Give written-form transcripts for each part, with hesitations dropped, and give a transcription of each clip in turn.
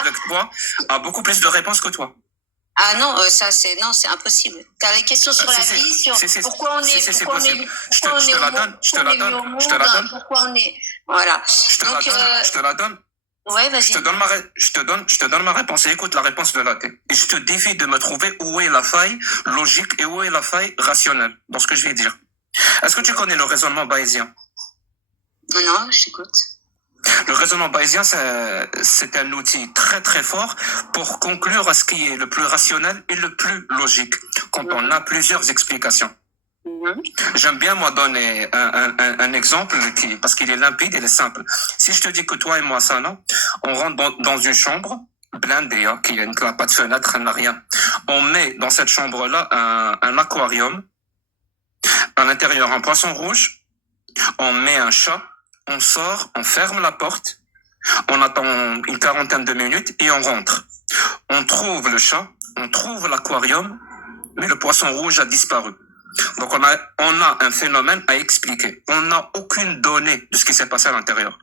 avec toi a beaucoup plus de réponses que toi. Ah non, ça c'est non, c'est impossible. T'as les questions sur la vie, sur pourquoi on est, pourquoi on est, pourquoi on est au monde, pourquoi on est venu au monde, pourquoi on est, voilà. Je te la donne. Ouais, vas-y. Je te donne ma réponse et écoute la réponse de l'athée. Et je te défie de me trouver où est la faille logique et où est la faille rationnelle dans ce que je vais dire. Est-ce que tu connais le raisonnement bayésien? Non, je t'écoute. Le raisonnement bayésien, c'est un outil très très fort pour conclure à ce qui est le plus rationnel et le plus logique, quand on a plusieurs explications. J'aime bien, moi, donner un exemple parce qu'il est limpide, il est simple. Si je te dis que toi et moi, ça, non, on rentre dans une chambre blindée, hein, qui n'a pas de fenêtre, elle n'a rien. On met dans cette chambre-là un aquarium, à l'intérieur un poisson rouge, on met un chat, on sort, on ferme la porte, on attend une quarantaine de minutes et on rentre. On trouve le chat, on trouve l'aquarium, mais le poisson rouge a disparu. Donc on a un phénomène à expliquer. On n'a aucune donnée de ce qui s'est passé à l'intérieur.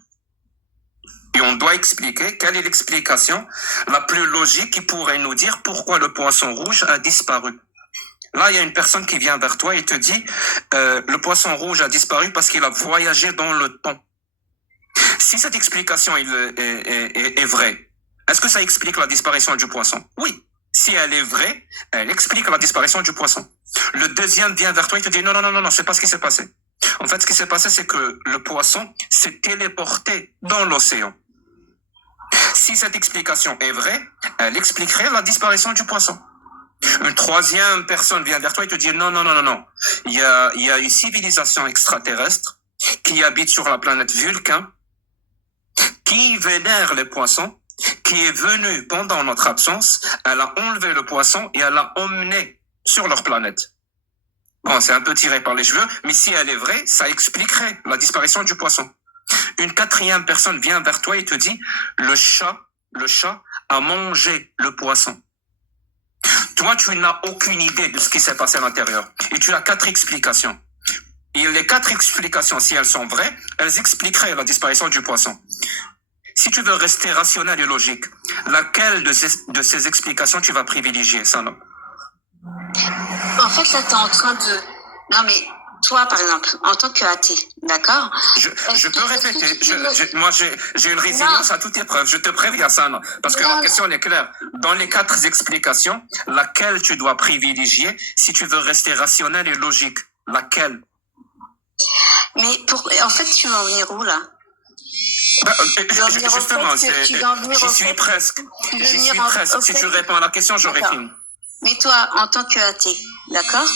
Et on doit expliquer quelle est l'explication la plus logique qui pourrait nous dire pourquoi le poisson rouge a disparu. Là, il y a une personne qui vient vers toi et te dit le poisson rouge a disparu parce qu'il a voyagé dans le temps. Si cette explication est vraie, est-ce que ça explique la disparition du poisson? Oui. Si elle est vraie, elle explique la disparition du poisson. Le deuxième vient vers toi et te dit non, c'est pas ce qui s'est passé. En fait, ce qui s'est passé, c'est que le poisson s'est téléporté dans l'océan. Si cette explication est vraie, elle expliquerait la disparition du poisson. Une troisième personne vient vers toi et te dit non. Il y a une civilisation extraterrestre qui habite sur la planète Vulcain, qui vénère les poissons, qui est venue pendant notre absence, elle a enlevé le poisson et elle l'a emmené sur leur planète. Bon, c'est un peu tiré par les cheveux, mais si elle est vraie, ça expliquerait la disparition du poisson. Une quatrième personne vient vers toi et te dit le chat a mangé le poisson. Toi, tu n'as aucune idée de ce qui s'est passé à l'intérieur. Et tu as 4 explications. Et les 4 explications, si elles sont vraies, elles expliqueraient la disparition du poisson. Si tu veux rester rationnel et logique, laquelle de ces explications tu vas privilégier, ça, non? En fait, là, t'es en train de... Non, mais toi, par exemple, en tant qu'athée, d'accord? Je peux répéter. Moi, j'ai une résilience à toute épreuve. Je te préviens ça, non? Parce que la question est claire. Dans les 4 explications, laquelle tu dois privilégier si tu veux rester rationnel et logique? Laquelle? Mais en fait, tu vas en venir où, là? Justement, j'y suis presque. Si tu réponds à la question, j'aurai fini. Mais toi, en tant qu'athée, d'accord,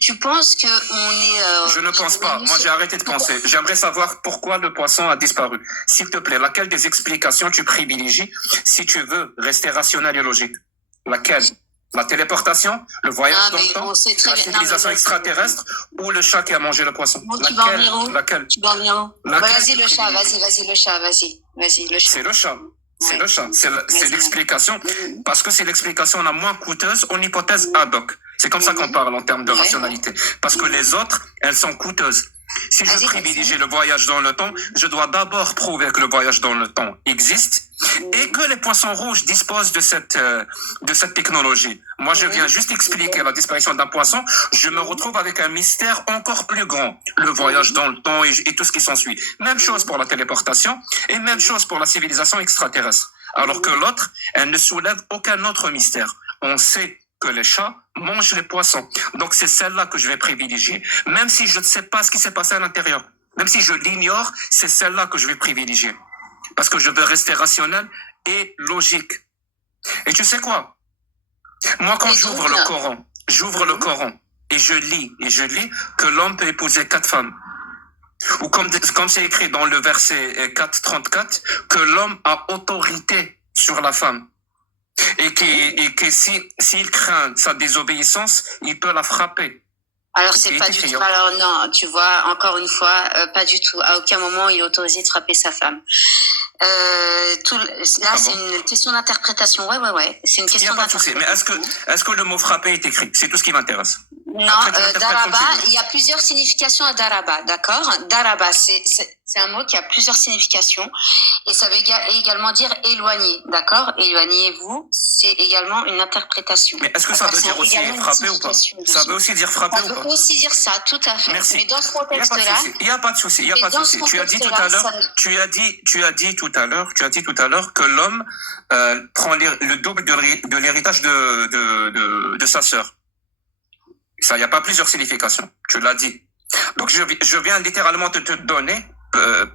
tu penses qu'on est... Je ne pense pas. Moi, j'ai arrêté de penser. J'aimerais savoir pourquoi le poisson a disparu. S'il te plaît, laquelle des explications tu privilégies si tu veux rester rationnel et logique? Laquelle? La téléportation, le voyage dans le temps, la civilisation extraterrestre ou le chat qui a mangé le poisson? Tu vas en venir où? Laquelle? Tu vas en venir où? Vas-y, le chat, vas-y, le chat. C'est le chat. C'est le chat. C'est l'explication. Parce que c'est l'explication la moins coûteuse en hypothèse ad hoc. C'est comme ça qu'on parle en termes de rationalité. Parce que les autres, elles sont coûteuses. Si je privilégie le voyage dans le temps, je dois d'abord prouver que le voyage dans le temps existe et que les poissons rouges disposent de cette technologie. Moi, je viens juste expliquer la disparition d'un poisson. Je me retrouve avec un mystère encore plus grand. Le voyage dans le temps et tout ce qui s'ensuit. Même chose pour la téléportation et même chose pour la civilisation extraterrestre. Alors que l'autre, elle ne soulève aucun autre mystère. On sait que les chats mangent les poissons. Donc c'est celle-là que je vais privilégier. Même si je ne sais pas ce qui s'est passé à l'intérieur. Même si je l'ignore, c'est celle-là que je vais privilégier. Parce que je veux rester rationnel et logique. Et tu sais quoi? Moi, quand j'ouvre le Coran et je lis que l'homme peut épouser 4 femmes. Ou comme c'est écrit dans le verset 4:34, que l'homme a autorité sur la femme. Et que s'il craint sa désobéissance, il peut la frapper. Alors c'est pas du tout. Alors non, tu vois, encore une fois, pas du tout. À aucun moment il est autorisé de frapper sa femme. C'est une question d'interprétation. Ouais. C'est une question d'interprétation. Mais est-ce que le mot frapper est écrit? C'est tout ce qui m'intéresse. Non, Daraba, il y a plusieurs significations à Daraba, d'accord? Daraba, c'est un mot qui a plusieurs significations et ça veut également dire éloigner, d'accord? Éloignez-vous, c'est également une interprétation. Mais est-ce que ça veut dire aussi frapper ou pas? Ça veut aussi dire frapper ou pas? Ça veut aussi dire ça, tout à fait. Merci. Mais dans ce contexte-là, il n'y a pas de souci, il n'y a pas de souci. Tu as dit tout à l'heure que l'homme prend le double de l'héritage de sa sœur. Ça, il n'y a pas plusieurs significations. Tu l'as dit. Donc, je viens littéralement de te donner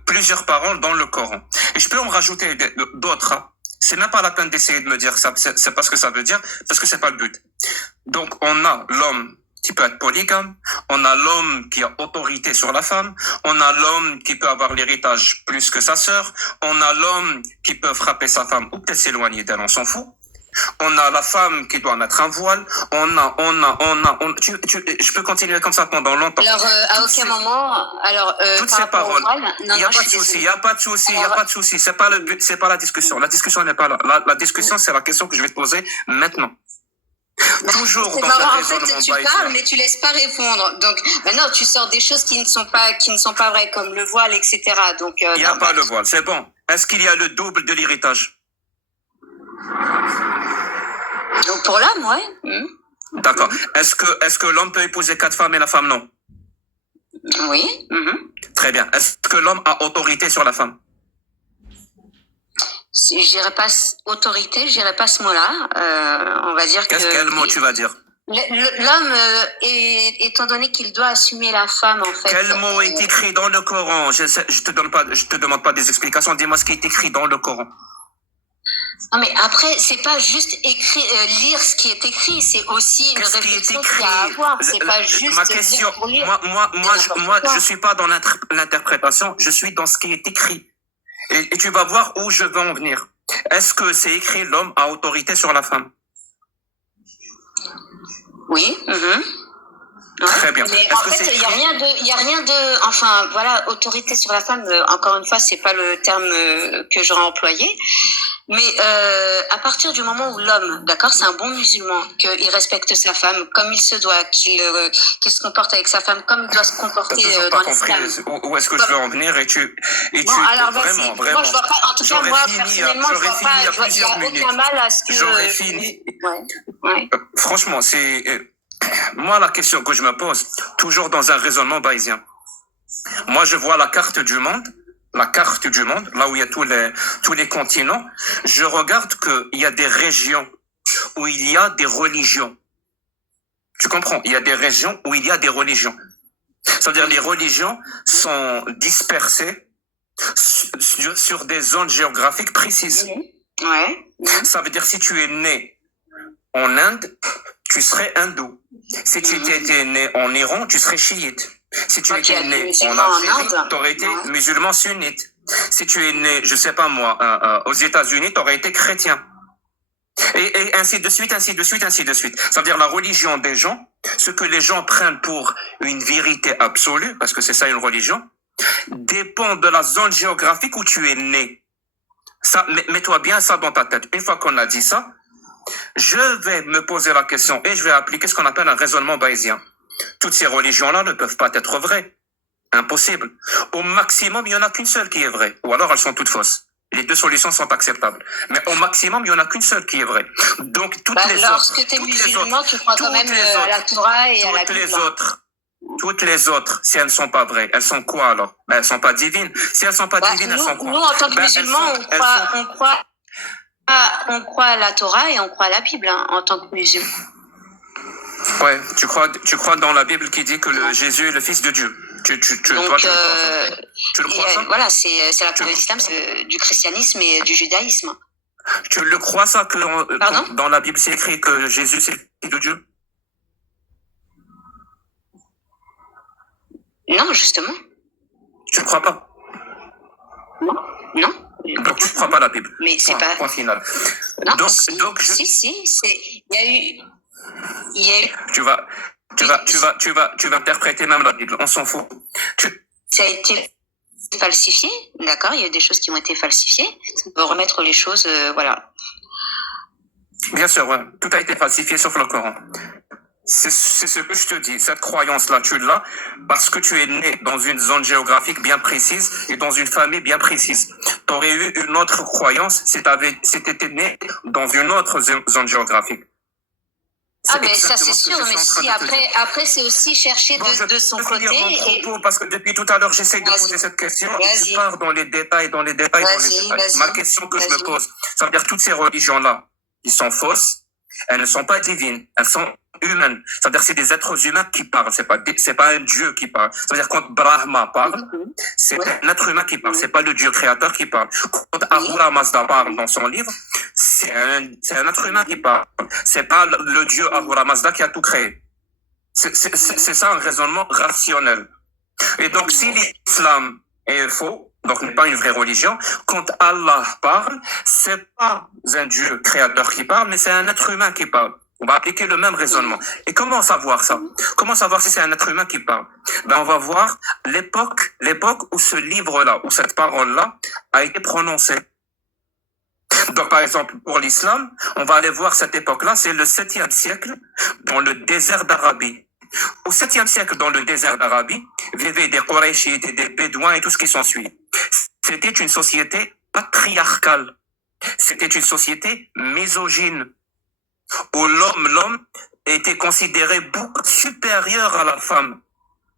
plusieurs paroles dans le Coran. Et je peux en rajouter d'autres. Hein. C'est même pas la peine d'essayer de me dire ça. C'est pas ce que ça veut dire, parce que c'est pas le but. Donc, on a l'homme qui peut être polygame, on a l'homme qui a autorité sur la femme, on a l'homme qui peut avoir l'héritage plus que sa sœur, on a l'homme qui peut frapper sa femme ou peut-être s'éloigner d'elle, on s'en fout. On a la femme qui doit mettre un voile. Je peux continuer comme ça pendant longtemps. Alors, à aucun moment, toutes ces paroles. Il n'y a pas de souci, il n'y a pas de souci, il n'y a pas de souci. C'est pas le but, c'est pas la discussion. La discussion n'est pas là. La discussion, c'est la question que je vais te poser maintenant. Toujours dans un raisonnement tu parles, mais tu laisses pas répondre. Donc, maintenant, tu sors des choses qui ne sont pas vraies, comme le voile, etc. Donc, il n'y a pas le voile, c'est bon. Est-ce qu'il y a le double de l'héritage? Donc pour l'homme, ouais. D'accord. Est-ce que l'homme peut épouser 4 femmes et la femme non? Oui. Très bien. Est-ce que l'homme a autorité sur la femme? Je dirais pas autorité, je dirais pas ce mot-là. On va dire quel mot tu vas dire? L'homme, étant donné qu'il doit assumer la femme, en fait. Quel mot est écrit dans le Coran? Je te demande pas des explications. Dis-moi ce qui est écrit dans le Coran. Non, mais après, c'est pas juste lire ce qui est écrit, c'est aussi une réflexion qu'il y a à avoir. C'est pas juste ma question, moi, je suis pas dans l'interprétation, je suis dans ce qui est écrit. Et tu vas voir où je veux en venir. Est-ce que c'est écrit l'homme a autorité sur la femme? Oui. Très bien. Mais en fait, il y a rien de, enfin, voilà, autorité sur la femme. Encore une fois, c'est pas le terme que j'aurais employé. Mais à partir du moment où l'homme, d'accord, c'est un bon musulman, qu'il respecte sa femme comme il se doit, qu'il se comporte avec sa femme comme il doit se comporter dans l'islam. Où est-ce que je veux en venir alors vraiment. Moi, je vois pas. En tout cas, moi personnellement, je vois pas. Il y a aucun mal à ce que. J'aurais fini. Ouais. Franchement, c'est moi la question que je me pose, toujours dans un raisonnement bayésien. Moi, je vois la carte du monde, là où il y a tous les continents, je regarde qu'il y a des régions où il y a des religions. Tu comprends? Il y a des régions où il y a des religions. C'est-à-dire les religions sont dispersées sur des zones géographiques précises. Ouais. Ça veut dire si tu es né en Inde, tu serais hindou. Si tu étais né en Iran, tu serais chiite. Si tu étais né en Algérie, tu aurais été musulman sunnite. Si tu es né, je sais pas moi, aux États-Unis, tu aurais été chrétien. Et ainsi de suite. Ça veut dire la religion des gens, ce que les gens prennent pour une vérité absolue, parce que c'est ça une religion, dépend de la zone géographique où tu es né. Ça, mets-toi bien ça dans ta tête. Une fois qu'on a dit ça, je vais me poser la question et je vais appliquer ce qu'on appelle un raisonnement bayésien. Toutes ces religions-là ne peuvent pas être vraies. Impossible. Au maximum, il n'y en a qu'une seule qui est vraie. Ou alors, elles sont toutes fausses. Les deux solutions sont acceptables. Mais au maximum, il n'y en a qu'une seule qui est vraie. Donc, toutes les autres... Lorsque tu es musulman, tu crois quand même à la Torah et à la Bible. Toutes les autres, si elles ne sont pas vraies, elles sont quoi alors? Elles ne sont pas divines. Si elles ne sont pas divines, elles sont quoi? Nous, en tant que musulmans, on croit à la Torah et on croit à la Bible, en tant que musulmans. Ouais, tu crois dans la Bible qui dit que Jésus est le Fils de Dieu. Tu le crois ça? Voilà, c'est la Torah de l'islam, du christianisme et du judaïsme. Tu le crois ça que dans la Bible c'est écrit que Jésus c'est le Fils de Dieu? Non, justement. Tu ne crois pas? Non. Donc tu ne crois pas à la Bible. Mais c'est pas. Point final. Non, donc si, il y a eu. Tu vas interpréter même la Bible. On s'en fout. Ça a été falsifié, d'accord. Il y a des choses qui ont été falsifiées. On peut remettre les choses, voilà. Bien sûr, ouais. Tout a été falsifié sauf le Coran. C'est ce que je te dis. Cette croyance-là, tu l'as parce que tu es né dans une zone géographique bien précise et dans une famille bien précise. Tu aurais eu une autre croyance si tu étais né dans une autre zone géographique. Ah, mais ça c'est sûr, mais si après c'est aussi chercher de son côté. Propos, parce que depuis tout à l'heure, j'essaie de poser cette question et tu pars dans les détails. Ma question que je me pose, ça veut dire toutes ces religions-là, qui sont fausses, elles ne sont pas divines, elles sont humaines. C'est-à-dire c'est des êtres humains qui parlent, c'est pas un dieu qui parle. C'est-à-dire quand Brahma parle, c'est un être humain qui parle, c'est pas le dieu créateur qui parle. Quand Ahura Mazda parle dans son livre, c'est un être humain qui parle. C'est pas le dieu Ahura Mazda qui a tout créé. C'est ça un raisonnement rationnel. Et donc si l'islam est faux, donc n'est pas une vraie religion, quand Allah parle, c'est pas un dieu créateur qui parle, mais c'est un être humain qui parle. On va appliquer le même raisonnement. Et comment savoir ça? Comment savoir si c'est un être humain qui parle? Ben, on va voir l'époque où ce livre-là, où cette parole-là a été prononcée. Donc, par exemple, pour l'islam, on va aller voir cette époque-là, c'est le 7e siècle, dans le désert d'Arabie. Au 7e siècle, dans le désert d'Arabie, vivaient des Qurayshites et des Bédouins et tout ce qui s'ensuit. C'était une société patriarcale. C'était une société misogyne, où l'homme était considéré beaucoup supérieur à la femme.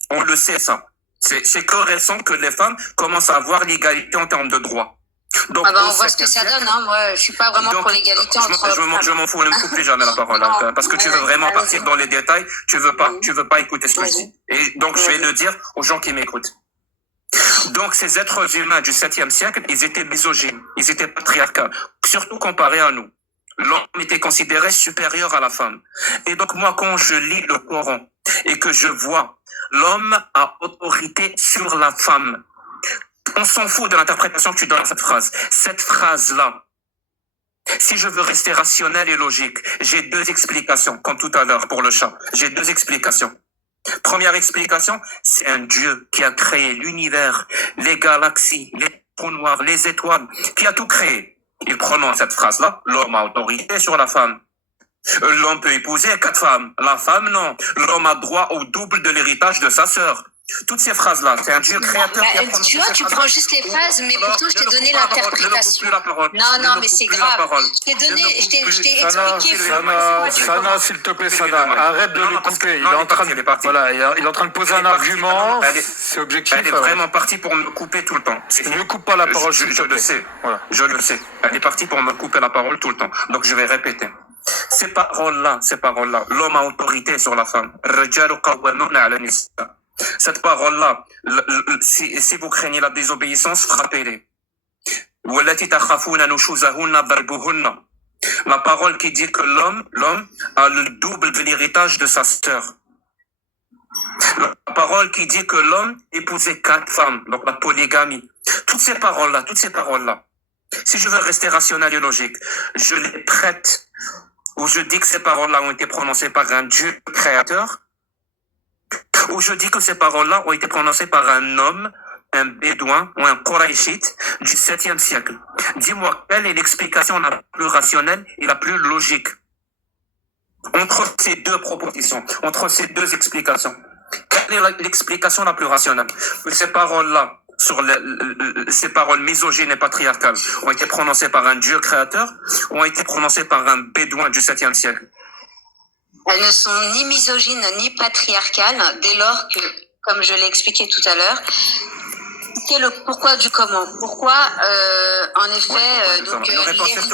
On le sait, ça. C'est que récent que les femmes commencent à avoir l'égalité en termes de droits. Donc, on voit ce que ça donne, hein. Moi, je suis pas vraiment pour l'égalité entre femmes. Je m'en fous, ne me coupe plus jamais la parole, hein, parce que tu veux vraiment partir dans les détails, tu veux pas écouter ce que je dis. Et donc, je vais le dire aux gens qui m'écoutent. Donc, ces êtres humains du 7e siècle, ils étaient misogynes, ils étaient patriarcaux, surtout comparés à nous. L'homme était considéré supérieur à la femme. Et donc, moi, quand je lis le Coran et que je vois l'homme a autorité sur la femme, on s'en fout de l'interprétation que tu donnes à cette phrase. Cette phrase-là, si je veux rester rationnel et logique, j'ai deux explications, comme tout à l'heure pour le chat. J'ai deux explications. Première explication, c'est un Dieu qui a créé l'univers, les galaxies, les trous noirs, les étoiles, qui a tout créé. Il prononce cette phrase-là, l'homme a autorité sur la femme. L'homme peut épouser 4 femmes, la femme non. L'homme a droit au double de l'héritage de sa sœur. Toutes ces phrases-là, c'est un Dieu créateur qui a prononcé. Tu vois, tu prends juste les phrases, mais pourtant je t'ai donné l'interprétation. Non, mais c'est grave. Je t'ai expliqué. Sana, s'il te plaît, Sana, arrête de le couper. Il est en train de poser un argument. C'est objectif. Elle est vraiment partie pour me couper tout le temps. Ne coupe pas la parole, je le sais. Voilà. Je le sais. Elle est partie pour me couper la parole tout le temps. Donc je vais répéter. Ces paroles-là, l'homme a autorité sur la femme. Cette parole-là, si vous craignez la désobéissance, frappez-les. La parole qui dit que l'homme a le double de l'héritage de sa sœur. La parole qui dit que l'homme épousait 4 femmes, donc la polygamie. Toutes ces paroles-là, si je veux rester rationnel et logique, je les prête, ou je dis que ces paroles-là ont été prononcées par un Dieu créateur, ou je dis que ces paroles-là ont été prononcées par un homme, un bédouin ou un Qurayshite du 7e siècle. Dis-moi, quelle est l'explication la plus rationnelle et la plus logique entre ces deux propositions, entre ces deux explications? Quelle est l'explication la plus rationnelle? Que ces paroles-là, ces paroles misogynes et patriarcales, ont été prononcées par un Dieu créateur ou ont été prononcées par un bédouin du 7e siècle? Elles ne sont ni misogynes ni patriarcales dès lors que, comme je l'ai expliqué tout à l'heure, c'est le pourquoi du comment. Pourquoi, en effet, donc l'héritage.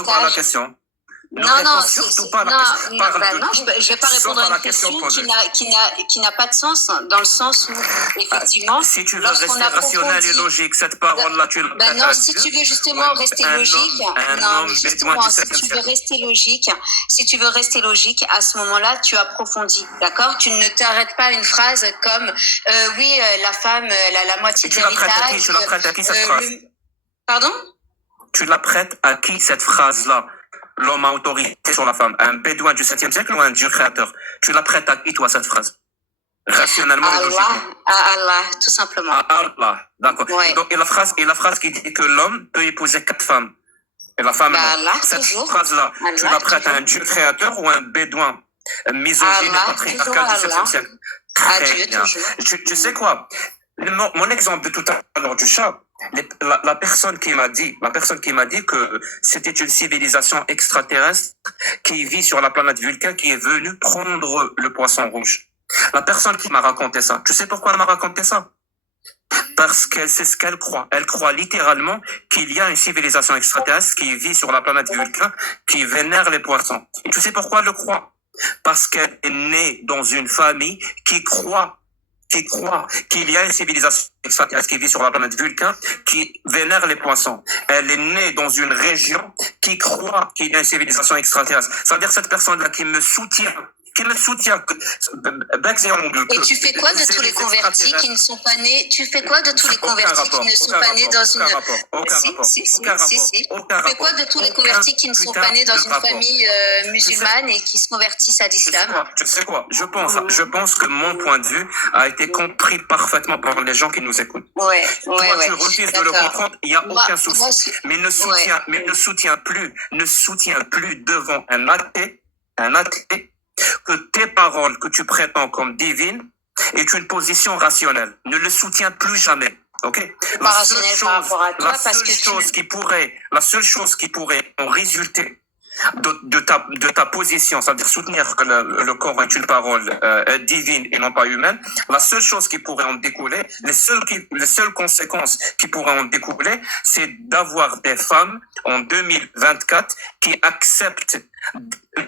Non, je vais pas répondre à une question qui n'a pas de sens, dans le sens où, effectivement, si tu veux rester rationnel et logique, cette parole-là, tu la non, si tu veux justement rester logique, si tu veux rester logique, à ce moment-là, tu approfondis, d'accord? Tu ne t'arrêtes pas à une phrase comme, oui, la femme, elle a la moitié de l'héritage. Tu la prêtes à qui cette phrase? Pardon? Tu la prêtes à qui cette phrase-là? L'homme a autorité sur la femme. Un bédouin du 7e siècle ou un Dieu créateur? Tu la prêtes à qui, toi, cette phrase? Rationnellement et logiquement. À Allah, tout simplement. À Allah, d'accord. Ouais. Donc, et la phrase qui dit que l'homme peut épouser 4 femmes. Et la femme, Allah, cette toujours. phrase-là, tu la prêtes à un Dieu créateur ou un bédouin misogyne et patriarcale du XVIe siècle. Très bien. Tu sais quoi? Mon exemple de tout à l'heure du chat, la personne qui m'a dit que c'était une civilisation extraterrestre qui vit sur la planète Vulcain qui est venue prendre le poisson rouge. La personne qui m'a raconté ça, tu sais pourquoi elle m'a raconté ça? Parce que c'est ce qu'elle croit. Elle croit littéralement qu'il y a une civilisation extraterrestre qui vit sur la planète Vulcain, qui vénère les poissons. Et tu sais pourquoi elle le croit? Parce qu'elle est née dans une famille qui croit qu'il y a une civilisation extraterrestre qui vit sur la planète Vulcain, qui vénère les poissons. Elle est née dans une région qui croit qu'il y a une civilisation extraterrestre. C'est-à-dire cette personne-là qui me soutient. Et tu fais quoi de tous les convertis qui ne sont pas nés? Tu fais quoi de tous les convertis qui ne sont pas nés dans une... Si. Tu fais quoi de tous les convertis qui ne sont pas nés dans une famille musulmane et qui se convertissent à l'islam? Tu sais quoi? Je pense que mon point de vue a été compris parfaitement par les gens qui nous écoutent. Toi, tu refuses de le comprendre, il n'y a aucun souci. Mais ne soutiens plus devant un athée, que tes paroles que tu prétends comme divines est une position rationnelle. Ne le soutiens plus jamais. Ok? La seule chose qui pourrait en résulter de ta position, c'est-à-dire soutenir que le corps est une parole divine et non pas humaine, la seule chose qui pourrait en découler, les seules conséquences qui pourraient en découler, c'est d'avoir des femmes en 2024 qui acceptent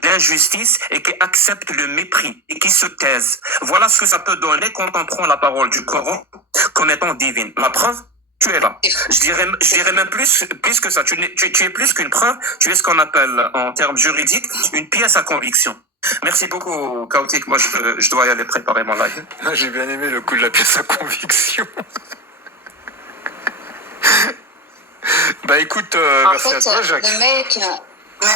l'injustice et qui acceptent le mépris et qui se taisent. Voilà ce que ça peut donner quand on prend la parole du Coran comme étant divine. La preuve, tu es là. Je dirais même plus que ça. Tu es plus qu'une preuve, tu es ce qu'on appelle en termes juridiques une pièce à conviction. Merci beaucoup, Chaotique. Moi, je dois y aller préparer mon live. Là, j'ai bien aimé le coup de la pièce à conviction. Bah écoute, merci à toi, Jacques. Le mec, en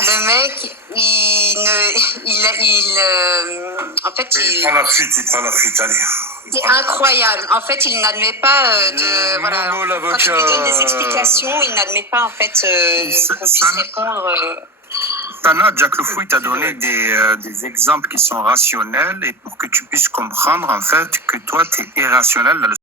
fait, il prend la fuite, allez. C'est incroyable. En fait, il n'admet pas quand tu lui donnes des explications, il n'admet pas en fait qu'on puisse répondre. Tana, Jack Le Fou, t'a donné des exemples qui sont rationnels et pour que tu puisses comprendre en fait que toi, tu es irrationnel dans le